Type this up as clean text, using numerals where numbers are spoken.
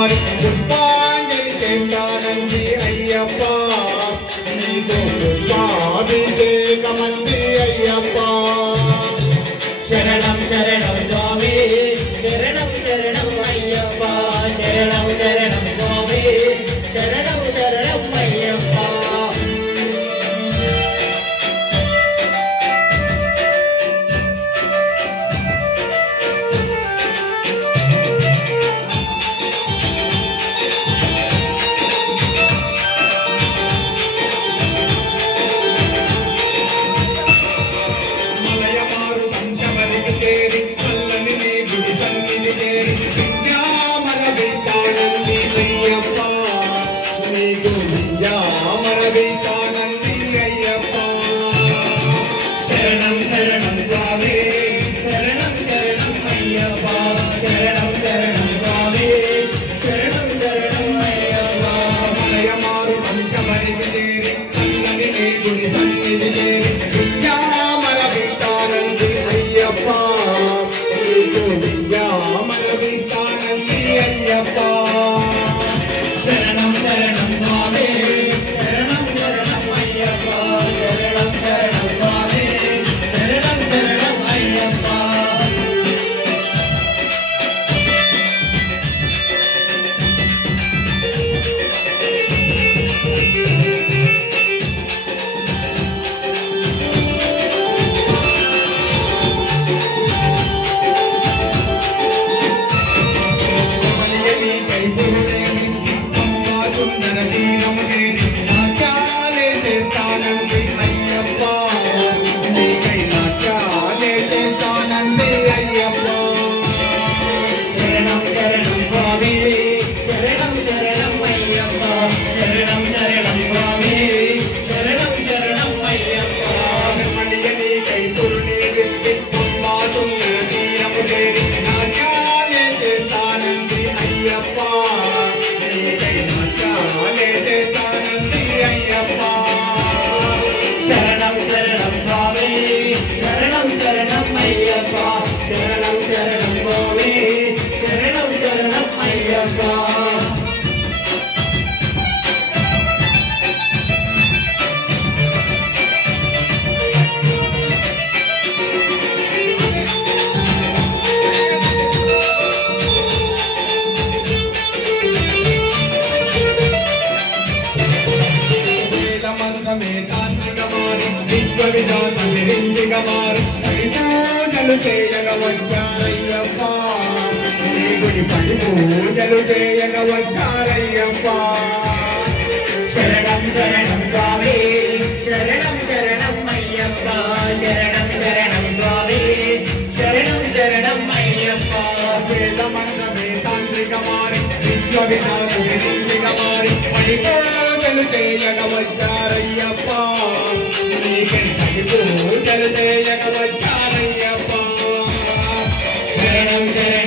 పుష్పాంజలి చేస్తానంది అయ్యప్ప నీతో పుష్పాభిషేకమంది అయ్యప్ప శరణం శరణం స్వామి శరణం శరణం అయ్యప్ప శరణం శరణం స్వామి శరణం శరణం అయ్యప్ప శరణం శరణం స్వామి శరణం శరణం అయ్యప్ప శరణం శరణం స్వామి శరణం శరణం అయ్యప్ప మలయమారు పంచమరికి చేరి చల్లని నీ గుడి సన్నిధి చేరి విద్యామర విస్తానంది అయ్యప్ప నీకు విద్యామర విస్తానంది అయ్యప్ప శరణం శరణం స్వామి శరణం శరణం అయ్యప్ప శరణం శరణం స్వామి శరణం శరణం అయ్యప్ప శరణం శరణం స్వామి శరణం శరణం అయ్యప్ప శరణం శరణం స్వామి శరణం శరణం అయ్యప్ప శరణం శరణం స్వామి శరణం శరణం అయ్యప్ప శరణం శరణం స్వామి శరణం శరణం అయ్యప్ప విశ్వవిధాత విరించిగమారు పూజలు చేయగ వచ్చారయ్యప్ప నీ గుడి పడి పూజలు చేయగ వచ్చారయ్యప్ప శరణం శరణం స్వామి శరణం శరణం అయ్యప్ప శరణం శరణం స్వామి శరణం శరణం అయ్యప్ప వేదమంత్రమే తాంత్రికమారి విశ్వవిధాత విరించిగమారి పడి పూజలు చేయగ వచ్చారయ్యప్ప నీకై పడి పూజలు చేయగ వచ్చారయ్యప్ప శరణం శరణం